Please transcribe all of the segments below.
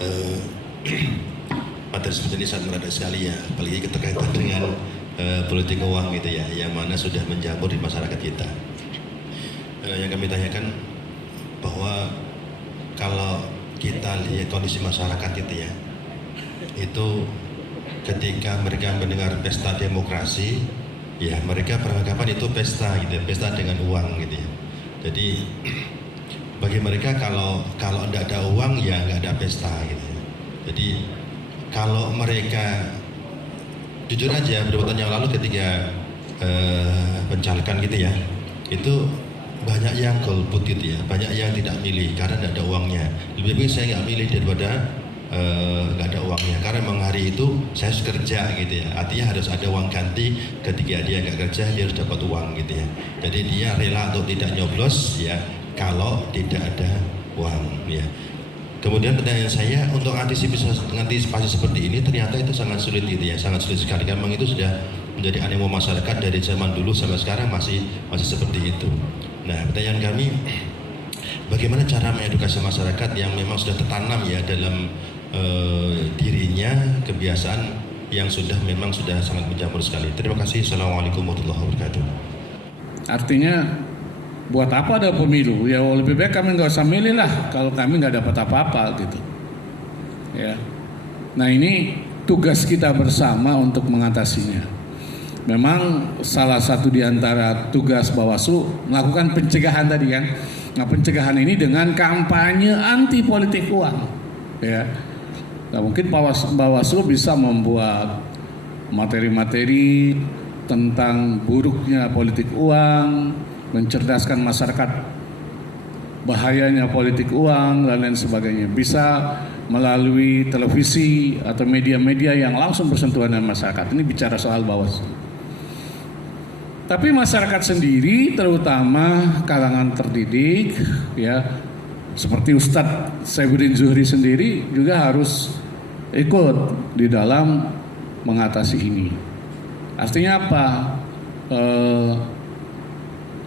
eh, materi seperti ini sangat menarik sekali ya, apalagi keterkaitan dengan politik uang gitu ya, yang mana sudah menjamur di masyarakat kita. Yang kami tanyakan bahwa kalau kita lihat kondisi masyarakat gitu ya, itu ketika mereka mendengar pesta demokrasi, ya mereka beranggapan itu pesta gitu, pesta dengan uang gitu ya. Jadi bagi mereka kalau tidak ada uang ya nggak ada pesta gitu ya. Jadi kalau mereka jujur aja beberapa tahun yang lalu ketika pencalekan gitu ya, itu banyak yang golput gitu ya, banyak yang tidak milih karena tidak ada uangnya. Lebih baik saya nggak milih daripada nggak ada uangnya, karena memang hari itu saya harus kerja gitu ya, artinya harus ada uang ganti. Ketika dia nggak kerja dia harus dapat uang gitu ya, jadi dia rela untuk tidak nyoblos ya kalau tidak ada uang ya. Kemudian pertanyaan saya, untuk antisipasi seperti ini ternyata itu sangat sulit gitu ya, sangat sulit sekali. Memang itu sudah menjadi animo masyarakat dari zaman dulu sampai sekarang masih seperti itu. Nah, pertanyaan kami, bagaimana cara mengedukasi masyarakat yang memang sudah tertanam ya dalam dirinya kebiasaan yang memang sudah sangat menjamur sekali. Terima kasih. Assalamualaikum warahmatullahi wabarakatuh. Artinya buat apa ada pemilu? Ya lebih baik kami nggak usah milih lah kalau kami nggak dapat apa-apa gitu. Ya. Nah ini tugas kita bersama untuk mengatasinya. Memang salah satu di antara tugas Bawaslu melakukan pencegahan tadi kan. Nah pencegahan ini dengan kampanye anti politik uang. Ya. Nah, mungkin Bawaslu bisa membuat materi-materi tentang buruknya politik uang, mencerdaskan masyarakat bahayanya politik uang dan lain sebagainya, bisa melalui televisi atau media-media yang langsung bersentuhan dengan masyarakat. Ini bicara soal Bawaslu. Tapi masyarakat sendiri, terutama kalangan terdidik, ya seperti Ustadz Saifuddin Zuhri sendiri juga harus ikut di dalam mengatasi ini. Artinya apa?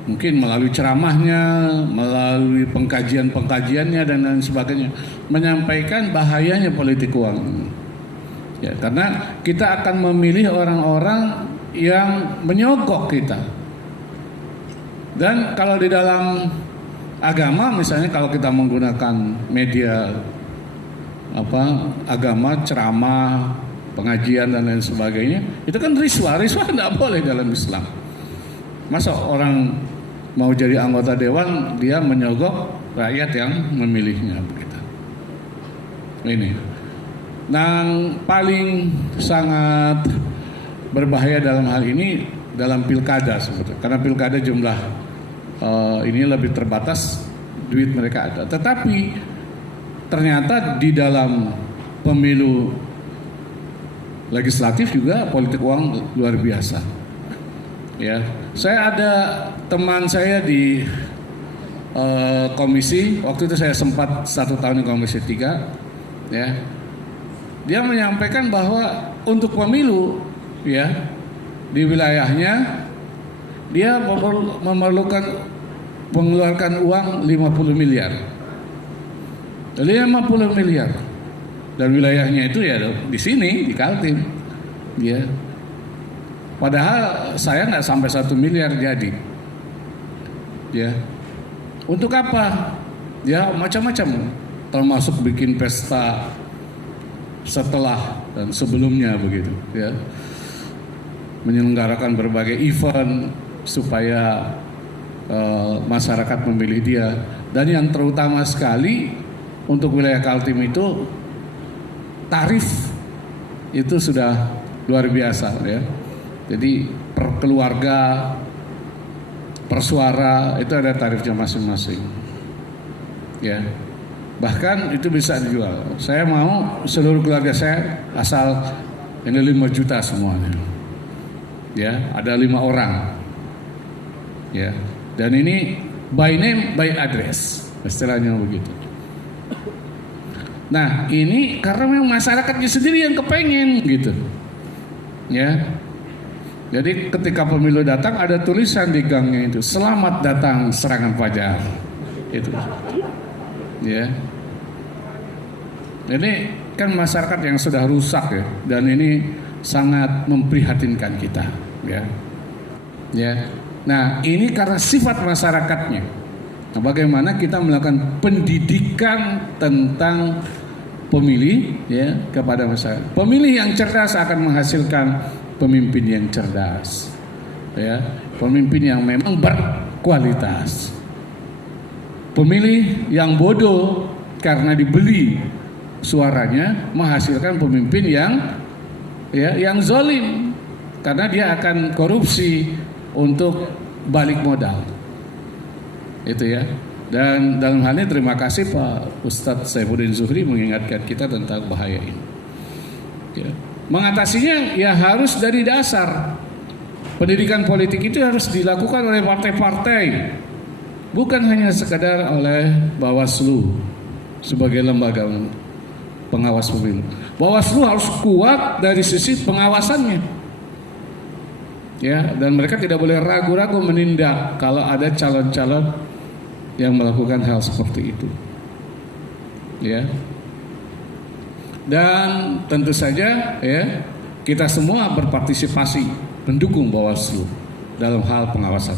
Mungkin melalui ceramahnya, melalui pengkajian-pengkajiannya dan lain sebagainya, menyampaikan bahayanya politik uang. Ya, karena kita akan memilih orang-orang yang menyogok kita. Dan kalau di dalam agama, misalnya kalau kita menggunakan media agama, ceramah, pengajian dan lain sebagainya, itu kan riswah tidak boleh dalam Islam. Masa orang mau jadi anggota dewan dia menyogok rakyat yang memilihnya begitu. Ini. Yang paling sangat berbahaya dalam hal ini dalam pilkada sebetulnya. Karena pilkada jumlah ini lebih terbatas, duit mereka ada. Tetapi ternyata di dalam pemilu legislatif juga politik uang luar biasa. Ya, saya ada teman saya di komisi, waktu itu saya sempat 1 tahun di komisi 3, ya. Dia menyampaikan bahwa untuk pemilu, ya, di wilayahnya dia mengeluarkan uang 50 miliar. 50 miliar. Dan wilayahnya itu ya di sini, di Kaltim. Ya. Padahal saya nggak sampai 1 miliar jadi. Ya. Untuk apa? Ya macam-macam. Termasuk bikin pesta setelah dan sebelumnya begitu. Ya. Menyelenggarakan berbagai event supaya masyarakat memilih dia. Dan yang terutama sekali untuk wilayah Kaltim itu tarif itu sudah luar biasa ya. Jadi per keluarga, per suara itu ada tarifnya masing-masing. Ya. Bahkan itu bisa dijual. Saya mau seluruh keluarga saya asal ini 5 juta semuanya. Ya, ada 5 orang. Ya. Dan ini by name, by address. Istilahnya begitu. Nah, ini karena memang masyarakatnya sendiri yang kepengen gitu. Ya. Jadi ketika pemilu datang ada tulisan di gangnya itu, selamat datang serangan fajar. Itu. Ya. Ini kan masyarakat yang sudah rusak ya, dan ini sangat memprihatinkan kita, ya. Ya. Nah, ini karena sifat masyarakatnya. Nah, bagaimana kita melakukan pendidikan tentang pemilih ya kepada masyarakat. Pemilih yang cerdas akan menghasilkan pemimpin yang cerdas. Ya, pemimpin yang memang berkualitas. Pemilih yang bodoh karena dibeli suaranya menghasilkan pemimpin yang zalim karena dia akan korupsi untuk balik modal. Itu ya. Dan dalam hal ini terima kasih Pak Ustadz Saifuddin Zuhri mengingatkan kita tentang bahaya ini. Ya. Mengatasinya ya harus dari dasar. Pendidikan politik itu harus dilakukan oleh partai-partai, bukan hanya sekadar oleh Bawaslu sebagai lembaga pengawas pemilu. Bawaslu harus kuat dari sisi pengawasannya, ya, dan mereka tidak boleh ragu-ragu menindak kalau ada calon-calon yang melakukan hal seperti itu, ya. Dan tentu saja, ya, kita semua berpartisipasi mendukung Bawaslu dalam hal pengawasan.